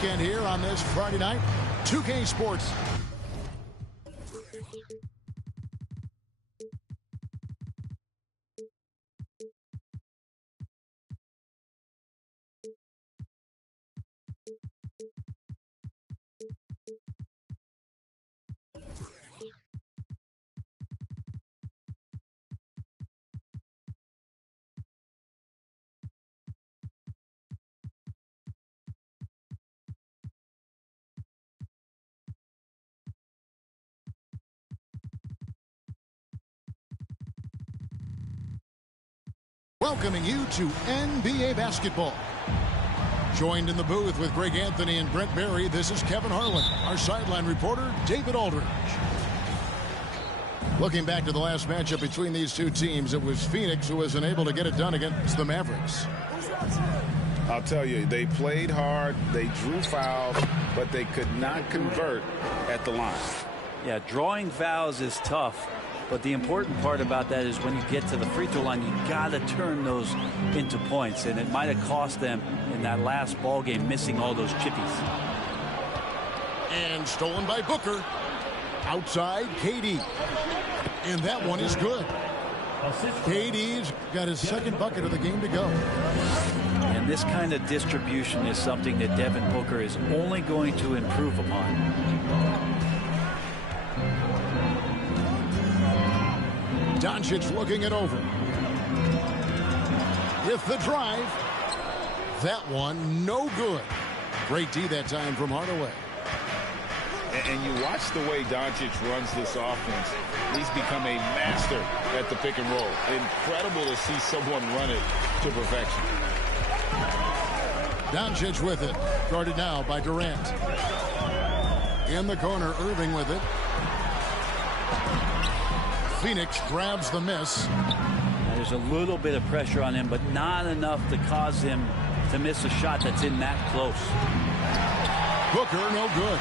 And here on this Friday night, 2K Sports. Welcoming you to NBA basketball. Joined in the booth with Greg Anthony and Brent Barry, this is Kevin Harlan. Our sideline reporter, David Aldridge. Looking back to the last matchup between these two teams, it was Phoenix who was unable to get it done against the Mavericks. I'll tell you, they played hard, they drew fouls, but they could not convert at the line. Yeah, drawing fouls is tough. But the important part about that is when you get to the free throw line, you got to turn those into points. And it might have cost them in that last ball game, missing all those chippies. And stolen by Booker. Outside, KD. And that one is good. KD's got his second bucket of the game to go. And this kind of distribution is something that Devin Booker is only going to improve upon. Doncic looking it over. With the drive. That one, no good. Great D that time from Hardaway. And you watch the way Doncic runs this offense. He's become a master at the pick and roll. Incredible to see someone run it to perfection. Doncic with it. Guarded now by Durant. In the corner, Irving with it. Phoenix grabs the miss. There's a little bit of pressure on him, but not enough to cause him to miss a shot that's in that close. Booker, no good.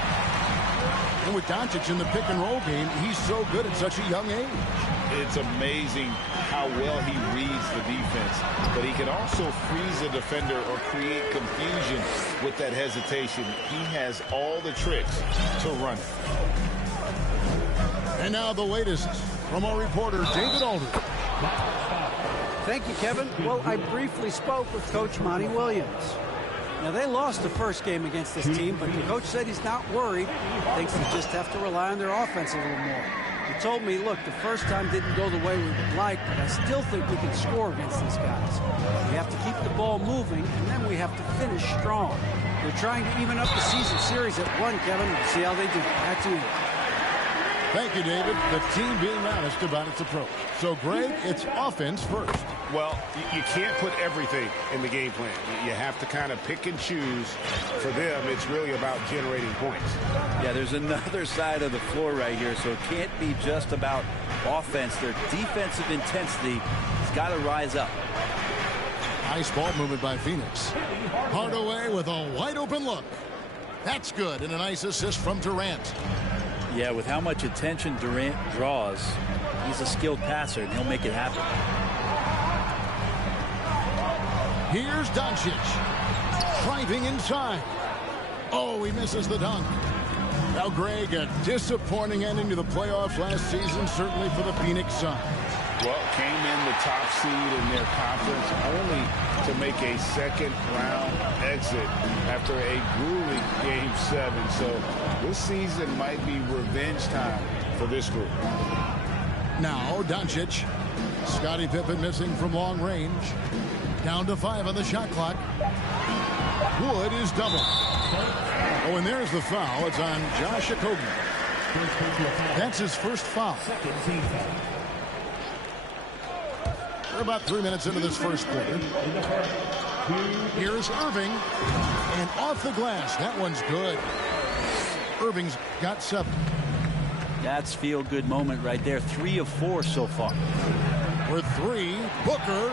And with Doncic in the pick and roll game, he's so good at such a young age. It's amazing how well he reads the defense, but he can also freeze a defender or create confusion with that hesitation. He has all the tricks to run it. And now the latest from our reporter, David Aldridge. Thank you, Kevin. Well, I briefly spoke with Coach Monty Williams. Now, they lost the first game against this team, but the coach said he's not worried. Thinks they just have to rely on their offense a little more. He told me, look, the first time didn't go the way we would like, but I still think we can score against these guys. We have to keep the ball moving, and then we have to finish strong. They're trying to even up the season series at 1, Kevin. We'll see how they do. Back to you. Thank you, David. The team being honest about its approach. So, Greg, it's offense first. Well, you can't put everything in the game plan. You have to kind of pick and choose. For them, it's really about generating points. Yeah, there's another side of the floor right here, so it can't be just about offense. Their defensive intensity has got to rise up. Nice ball movement by Phoenix. Hardaway with a wide-open look. That's good, and a nice assist from Durant. Yeah, with how much attention Durant draws, he's a skilled passer, and he'll make it happen. Here's Doncic. Driving inside. Oh, he misses the dunk. Now, Greg, a disappointing ending to the playoffs last season, certainly for the Phoenix Suns. Well, came in the top seed in their conference only to make a second-round exit after a grueling Game 7. So this season might be revenge time for this group. Now, Doncic. Scottie Pippen missing from long range. Down to 5 on the shot clock. Wood is double. Oh, and there's the foul. It's on Josh Okogie. That's his first foul. We're about 3 minutes into this first quarter. Here's Irving. And off the glass. That one's good. Irving's got 7. That's feel-good moment right there. 3 of 4 so far. For 3, Booker.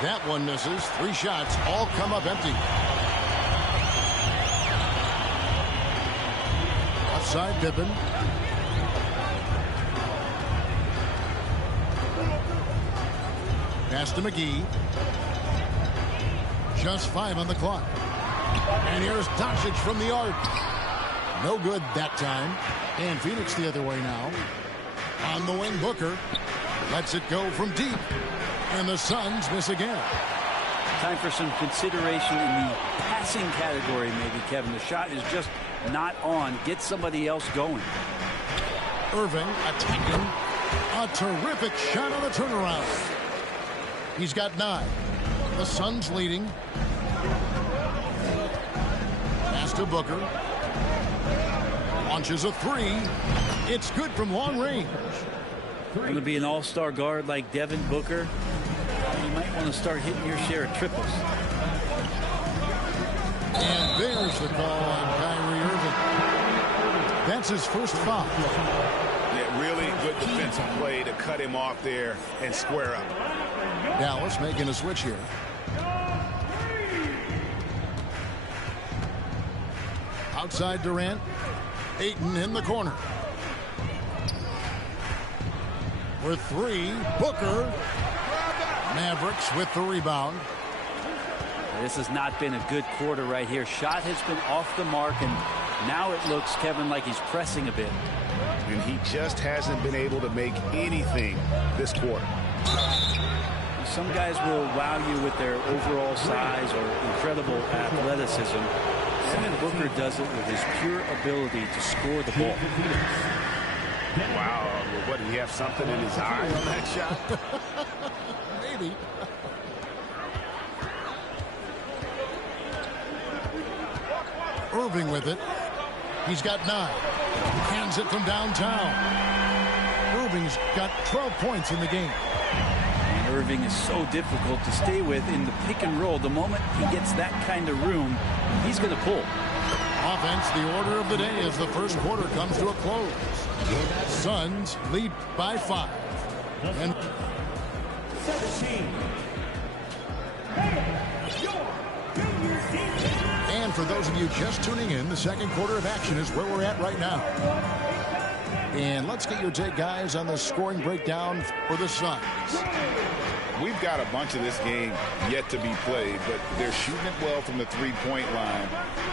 That one misses. 3 shots all come up empty. Outside Pippen. Pass to McGee. Just 5 on the clock. And here's Doncic from the arc. No good that time. And Phoenix the other way now. On the wing, Booker lets it go from deep. And the Suns miss again. Time for some consideration in the passing category, maybe, Kevin. The shot is just not on. Get somebody else going. Irving attacking. A terrific shot on the turnaround. He's got 9. The Suns leading. Pass to Booker. Launches a 3. It's good from long range. Going to be an all-star guard like Devin Booker. You might want to start hitting your share of triples. And there's the call on Kyrie Irving. That's his first foul. Yeah, really good defensive play to cut him off there and square up. Dallas making a switch here. Outside Durant. Ayton in the corner. For 3, Booker. Mavericks with the rebound. This has not been a good quarter right here. Shot has been off the mark, and now it looks, Kevin, like he's pressing a bit. And he just hasn't been able to make anything this quarter. Some guys will wow you with their overall size or incredible athleticism. Devin Booker does it with his pure ability to score the ball. Wow. What, did he have something in his eye on that shot? Maybe. Irving with it. He's got 9. Hands it from downtown. Irving's got 12 points in the game. And Irving is so difficult to stay with in the pick and roll. The moment he gets that kind of room, he's going to pull. Offense, the order of the day as the first quarter comes to a close. Suns lead by 5. And 17. And for those of you just tuning in, the second quarter of action is where we're at right now. And let's get your take, guys, on the scoring breakdown for the Suns. We've got a bunch of this game yet to be played, but they're shooting it well from the three-point line.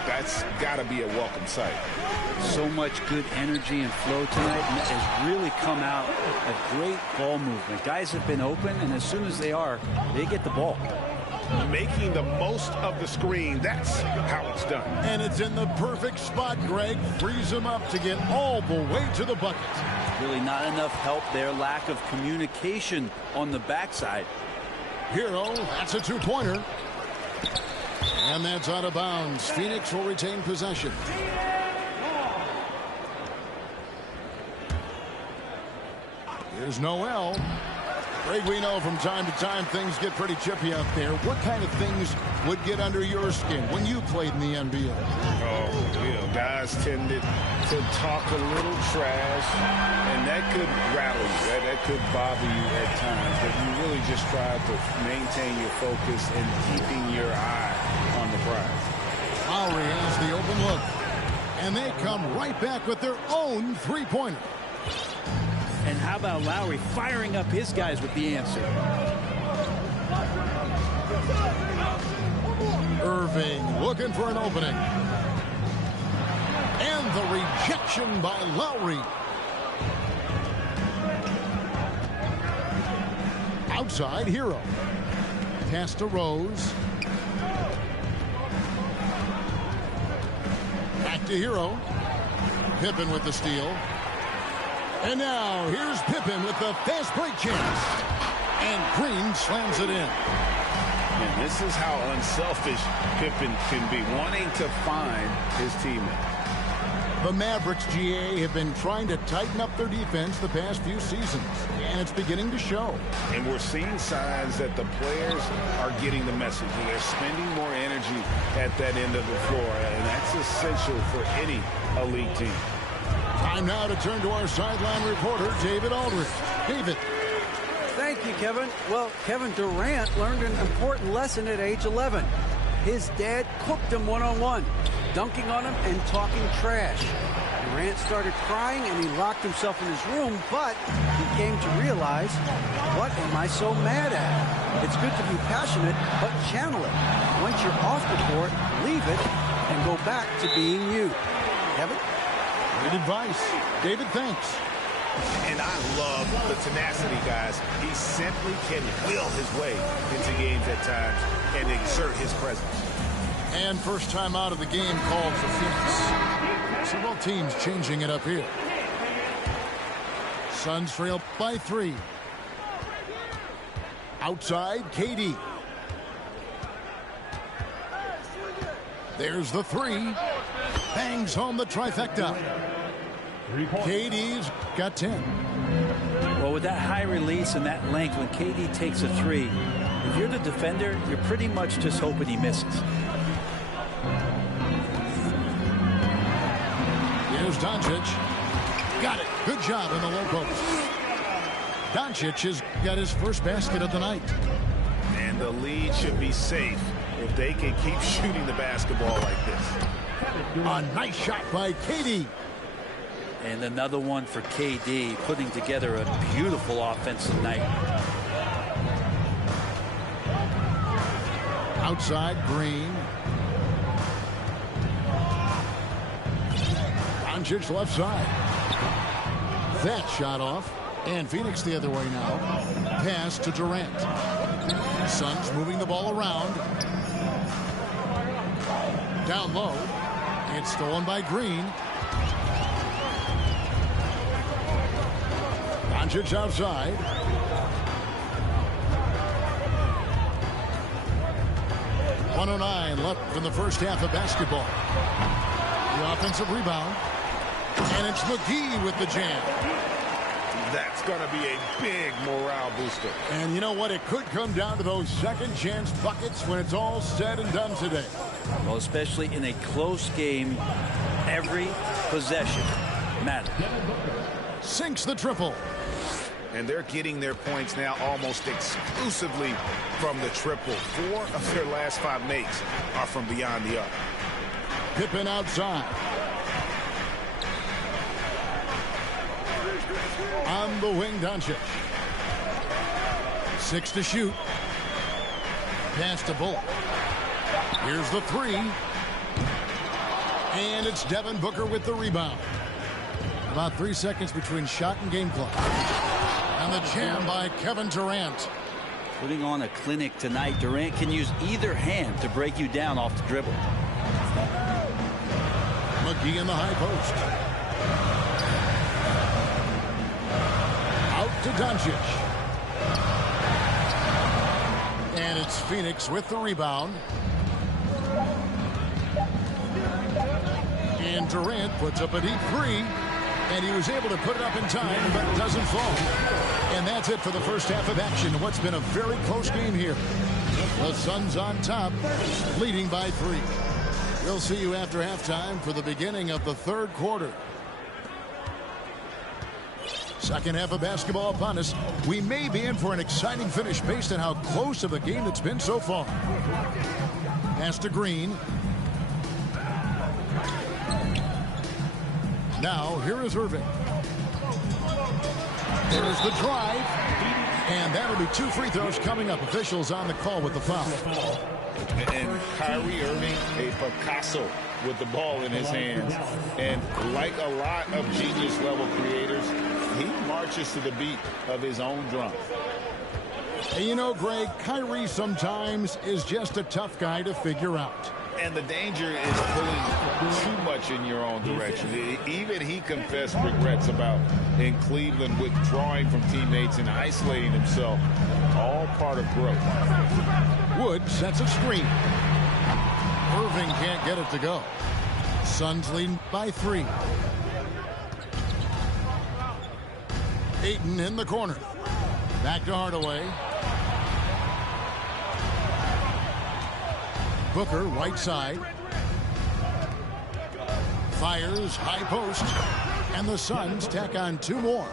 That's got to be a welcome sight. So much good energy and flow tonight, and it has really come out of great ball movement. Guys have been open, and as soon as they are, they get the ball. Making the most of the screen. That's how it's done. And it's in the perfect spot, Greg. Frees him up to get all the way to the bucket. Really not enough help there. Lack of communication on the backside. Hero, that's a two-pointer. And that's out of bounds. Phoenix will retain possession. Here's Noel. Greg, we know from time to time things get pretty chippy out there. What kind of things would get under your skin when you played in the NBA? Oh, you know, guys tended to talk a little trash, and that could rattle you. That could bother you at times. But you really just try to maintain your focus and keeping your eye on the prize. Lowry has the open look. And they come right back with their own three-pointer. And how about Lowry firing up his guys with the answer? Irving looking for an opening. And the rejection by Lowry. Outside, Hero. Pass to Rose. Back to Hero. Pippen with the steal. And now, here's Pippen with the fast break chance. And Green slams it in. And this is how unselfish Pippen can be, wanting to find his teammate. The Mavericks, GA, have been trying to tighten up their defense the past few seasons, and it's beginning to show. And we're seeing signs that the players are getting the message. They're spending more energy at that end of the floor, and that's essential for any elite team. Time now to turn to our sideline reporter, David Aldridge. David. Thank you, Kevin. Well, Kevin Durant learned an important lesson at age 11. His dad cooked him one-on-one, dunking on him and talking trash. Durant started crying and he locked himself in his room, but he came to realize, what am I so mad at? It's good to be passionate, but channel it. Once you're off the court, leave it and go back to being you. Kevin? Good advice. David, thanks. And I love the tenacity, guys. He simply can will his way into games at times and exert his presence. And first time out of the game called for Phoenix. Several teams changing it up here. Suns trail by 3. Outside, KD. There's the 3. Bangs home the trifecta. KD's got 10. Well, with that high release and that length, when KD takes a 3, if you're the defender, you're pretty much just hoping he misses. Here's Doncic. Got it. Good job in the low post. Doncic has got his first basket of the night. And the lead should be safe if they can keep shooting the basketball like this. A nice shot by KD. And another one for KD, putting together a beautiful offensive night. Outside, Green. Doncic left side. That shot off. And Phoenix the other way now. Pass to Durant. Suns moving the ball around. Down low. It's stolen by Green. Doncic outside. .109 left in the first half of basketball. The offensive rebound. And it's McGee with the jam. That's going to be a big morale booster. And you know what? It could come down to those second chance buckets when it's all said and done today. Well, especially in a close game, every possession matters. Sinks the triple. And they're getting their points now almost exclusively from the triple. 4 of their last 5 makes are from beyond the arc. Pippen outside. On the wing, Doncic. 6 to shoot. Pass to Bullock. Here's the 3. And it's Devin Booker with the rebound. About 3 seconds between shot and game clock. And the jam by Kevin Durant. Putting on a clinic tonight. Durant can use either hand to break you down off the dribble. McGee in the high post. Out to Doncic. And it's Phoenix with the rebound. And Durant puts up a deep 3. And he was able to put it up in time, but it doesn't fall. And that's it for the first half of action. What's been a very close game here. The Suns on top, leading by 3. We'll see you after halftime for the beginning of the third quarter. Second half of basketball upon us. We may be in for an exciting finish based on how close of a game it's been so far. Pass to Green. Now, here is Irving. There's the drive. And that'll be 2 free throws coming up. Officials on the call with the foul. And Kyrie Irving, a Picasso with the ball in his hands. And like a lot of genius-level creators, he marches to the beat of his own drum. And you know, Greg, Kyrie sometimes is just a tough guy to figure out. And the danger is pulling too much march in your own direction. Even he confessed regrets about in Cleveland withdrawing from teammates and isolating himself. All part of growth. Wood sets a screen. Irving can't get it to go. Suns lead by 3. Ayton in the corner. Back to Hardaway. Booker, right side. Fires, high post. And the Suns tack on 2 more.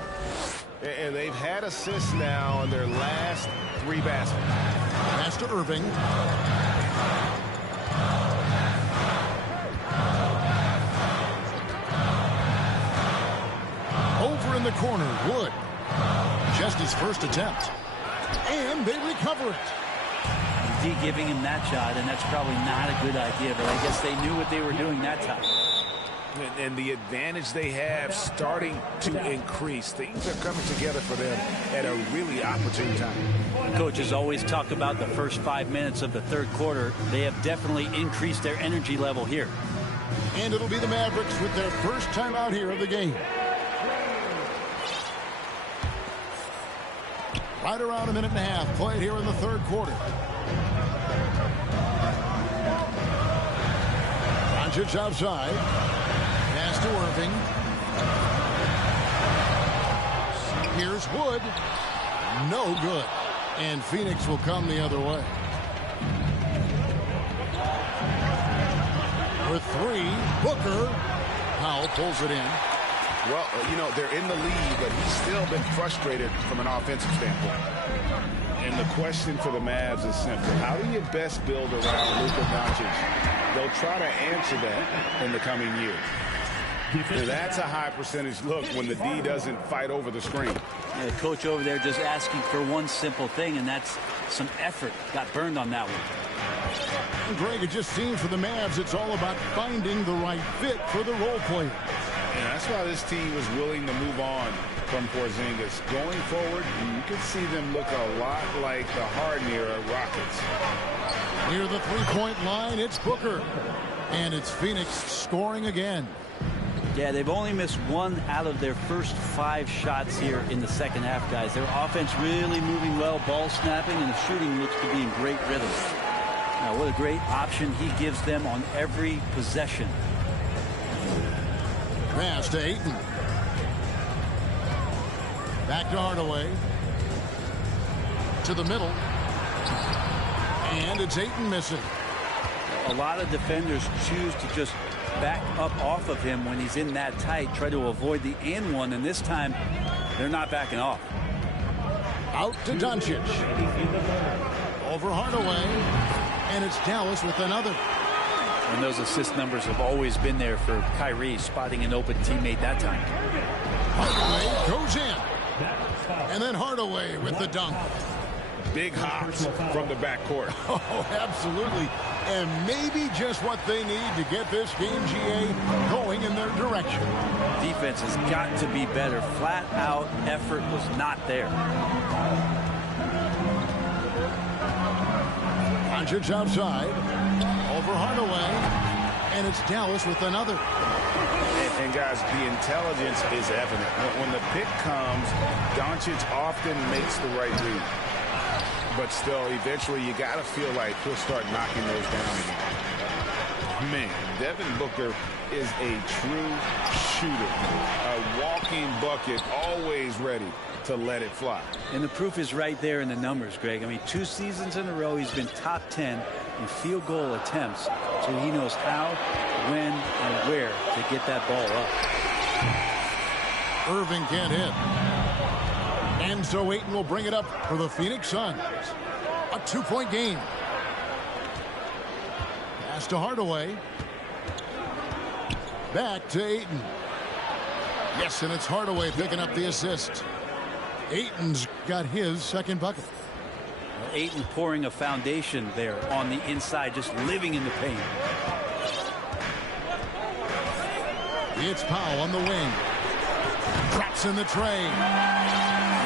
And they've had assists now in their last 3 baskets. Pass to Irving. Over in the corner, Wood. Just his first attempt. And they recover it. D giving him that shot, and that's probably not a good idea, but I guess they knew what they were doing that time. And the advantage they have starting to increase. Things are coming together for them at a really opportune time. Coaches always talk about the first 5 minutes of the third quarter. They have definitely increased their energy level here. And it'll be the Mavericks with their first time out here of the game. Right around a minute and a half played here in the third quarter. Doncic outside. Pass to Irving. Here's Wood. No good. And Phoenix will come the other way. For 3, Booker. Powell pulls it in. Well, you know, they're in the lead, but he's still been frustrated from an offensive standpoint. And the question for the Mavs is simple. How do you best build around Luka Doncic? They'll try to answer that in the coming years. And that's a high percentage look when the D doesn't fight over the screen. Yeah, the coach over there just asking for one simple thing, and that's some effort. Got burned on that one. Greg, it just seems for the Mavs it's all about finding the right fit for the role players. And that's why this team was willing to move on from Porzingis. Going forward, you can see them look a lot like the Harden era Rockets. Near the three-point line, it's Booker. And it's Phoenix scoring again. Yeah, they've only missed 1 out of their first 5 shots here in the second half, guys. Their offense really moving well, ball snapping, and the shooting looks to be in great rhythm. Now, what a great option he gives them on every possession. Pass to Ayton. Back to Hardaway. To the middle. And it's Ayton missing. A lot of defenders choose to just back up off of him when he's in that tight, try to avoid the and one, and this time they're not backing off. Out to Doncic. Over Hardaway. And it's Dallas with another. And those assist numbers have always been there for Kyrie, spotting an open teammate that time. Hardaway goes in. And then Hardaway with the dunk. Big hops from the backcourt. Oh, absolutely. And maybe just what they need to get this game, GA, going in their direction. Defense has got to be better. Flat out effort was not there. Doncic outside. Over Hardaway. And it's Dallas with another. And guys, the intelligence is evident. When the pick comes, Doncic often makes the right read. But still, eventually, you got to feel like he'll start knocking those down again. Man, Devin Booker is a true shooter. A walking bucket, always ready to let it fly. And the proof is right there in the numbers, Greg. I mean, 2 seasons in a row, he's been top 10 in field goal attempts. So he knows how, when, and where to get that ball up. Irving can't hit. And so Ayton will bring it up for the Phoenix Suns. A 2-point game. Pass to Hardaway. Back to Ayton. Yes, and it's Hardaway picking up the assist. Ayton's got his second bucket. Well, Ayton pouring a foundation there on the inside, just living in the paint. It's Powell on the wing. Drops in the tray.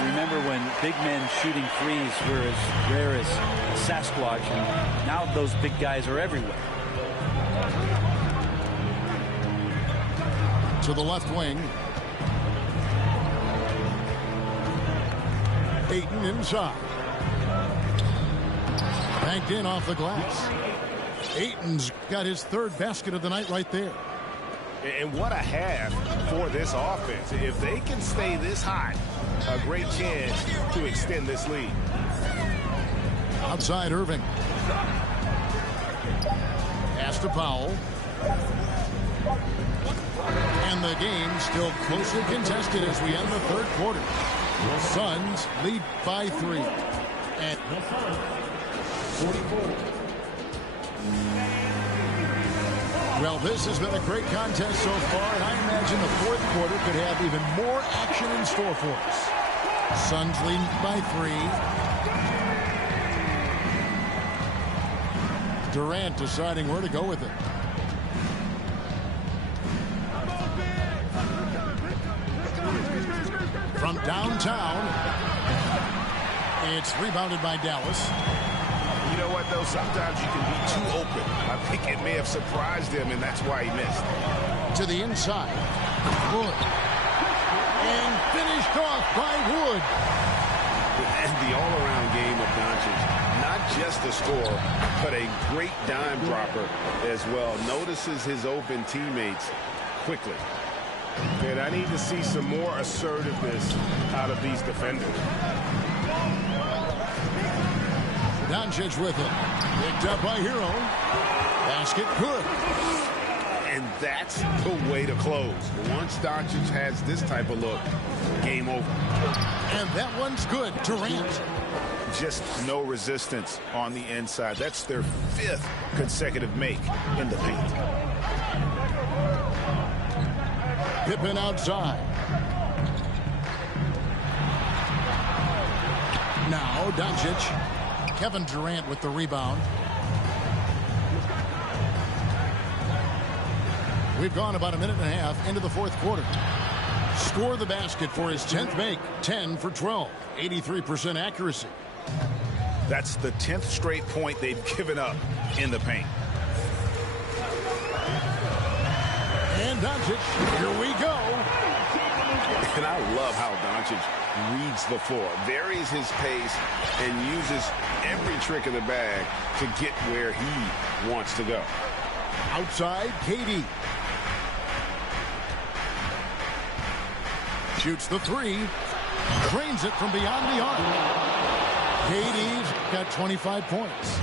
Remember when big men shooting threes were as rare as Sasquatch, and now those big guys are everywhere. to the left wing. Ayton inside. Banked in off the glass. Ayton's got his third basket of the night right there. And what a half for this offense. If they can stay this hot, a great chance to extend this lead. Outside Irving. Pass to Powell. And the game still closely contested as we end the third quarter. Suns lead by 3. And 44. well, this has been a great contest so far, and I imagine the fourth quarter could have even more action in store for us. Suns lead by 3. Durant deciding where to go with it. From downtown, it's rebounded by Dallas. You know what, though? Sometimes you can be too open. I think it may have surprised him, and that's why he missed. To the inside. Wood. And finished off by Wood. And the all-around game of Doncic. Not just a scorer, but a great dime dropper as well. Notices his open teammates quickly. And I need to see some more assertiveness out of these defenders. Doncic with it. Picked up by Hero. Basket good. And that's the way to close. Once Doncic has this type of look, game over. And that one's good. Durant. Just no resistance on the inside. That's their 5th consecutive make in the paint. Pippen outside. Now Doncic. Kevin Durant with the rebound. We've gone about a minute and a half into the fourth quarter. Score the basket for his 10th make. 10 for 12. 83% accuracy. That's the 10th straight point they've given up in the paint. And Doncic, here we go. And I love how Doncic reads the floor, varies his pace, and uses every trick of the bag to get where he wants to go. Outside, KD. Shoots the 3. Drains it from beyond the arc. KD's got 25 points.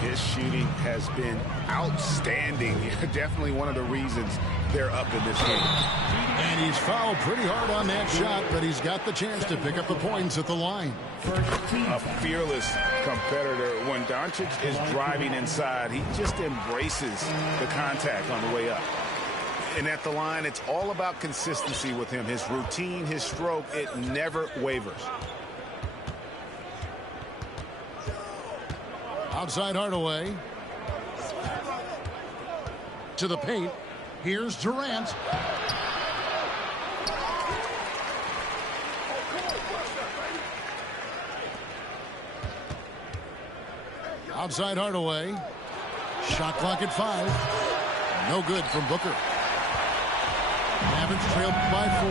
His shooting has been outstanding. Definitely one of the reasons they're up in this game. And he's fouled pretty hard on that shot, but he's got the chance to pick up the points at the line. A fearless competitor. When Doncic is driving inside, he just embraces the contact on the way up. And at the line, it's all about consistency with him. His routine, his stroke, it never wavers. Outside Hardaway. To the paint. Here's Durant. Outside Hardaway. Shot clock at 5. No good from Booker. Mavericks trailed by 4.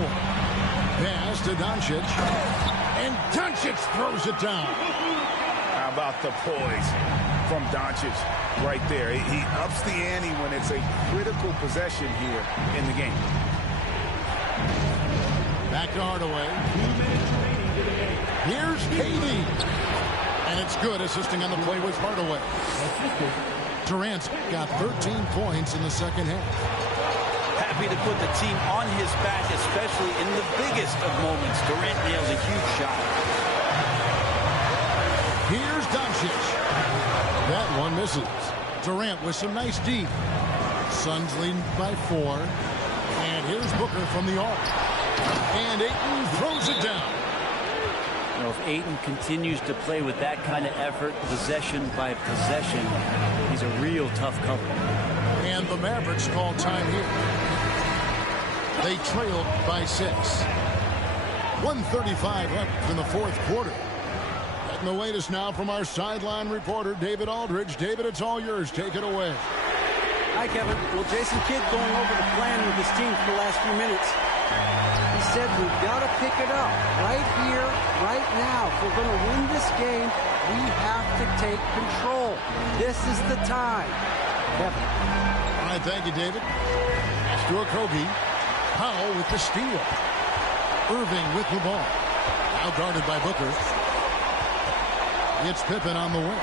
Pass to Doncic. And Doncic throws it down. How about the poise from Doncic right there? He ups the ante when it's a critical possession here in the game. Back to Hardaway. Here's KD. And it's good, assisting on the play with Hardaway. Durant's got 13 points in the second half. Happy to put the team on his back, especially in the biggest of moments. Durant nails a huge shot. Here's Doncic. That one misses. Durant with some nice D. Suns leading by 4. And here's Booker from the arc. And Ayton throws it down. You know, if Ayton continues to play with that kind of effort, possession by possession, he's a real tough cover. And the Mavericks call time here. They trailed by 6. 1:35 left in the fourth quarter. Getting the latest now from our sideline reporter, David Aldridge. David, it's all yours. Take it away. Hi, Kevin. Well, Jason Kidd going over the plan with the his team for the last few minutes. He said, we've got to pick it up right here, right now. If we're going to win this game, we have to take control. This is the time. Kevin. All right, thank you, David. Stuart Kogi. Powell with the steal. Irving with the ball. Now guarded by Booker. It's Pippen on the wing.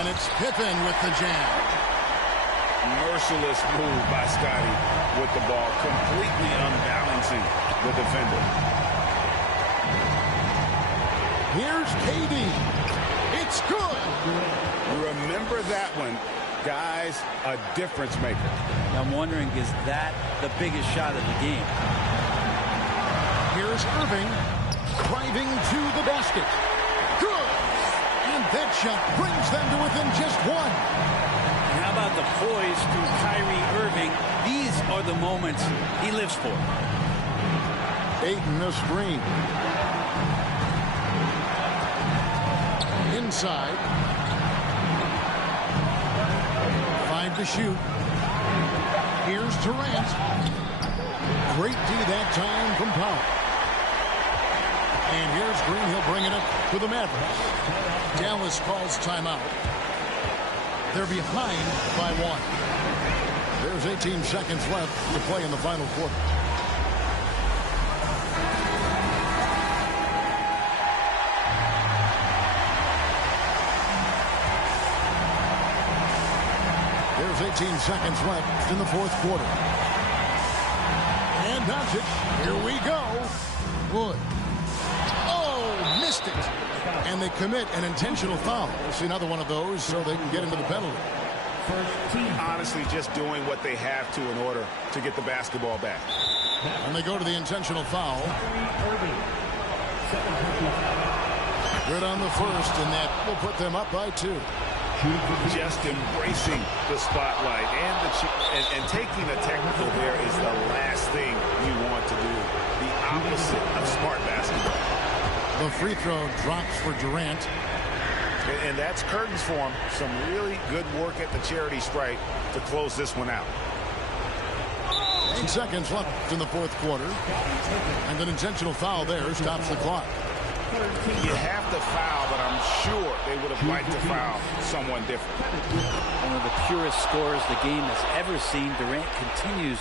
And it's Pippen with the jam. Merciless move by Scotty with the ball, completely unbalancing the defender. Here's KD. It's good. Remember that one. Guys, a difference maker. I'm wondering, is that the biggest shot of the game? Here's Irving driving to the basket. Good. And that shot brings them to within just one. And how about the poise through Kyrie Irving? These are the moments he lives for. Ayton the screen. Inside. 5 to shoot. Here's Durant. Great D that time from Powell. And here's Green. He'll bring it up to the Mavericks. Dallas calls timeout. They're behind by 1. There's 18 seconds left to play in the final quarter. There's 18 seconds left in the fourth quarter. And Doncic, here we go. Wood. Oh, missed it. And they commit an intentional foul. We'll see another one of those so they can get into the penalty. Honestly, just doing what they have to in order to get the basketball back. And they go to the intentional foul. Good on the first, and that will put them up by 2. Just embracing the spotlight and taking a technical there is the last thing you want to do. The opposite of smart basketball. The free throw drops for Durant. And that's curtains for him. Some really good work at the charity stripe to close this one out. 8 seconds left in the fourth quarter. And an intentional foul there stops the clock. You have to foul, but I'm sure they would have liked to foul someone different. One of the purest scorers the game has ever seen. Durant continues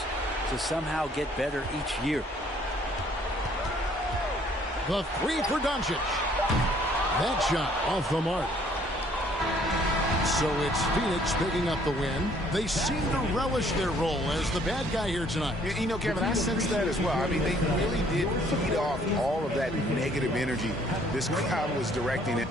to somehow get better each year. The three for Doncic. That shot off the mark. So it's Phoenix picking up the win. They seem to relish their role as the bad guy here tonight. You know, Kevin, I sense that as well. I mean, they really did feed off all of that negative energy this crowd was directing it.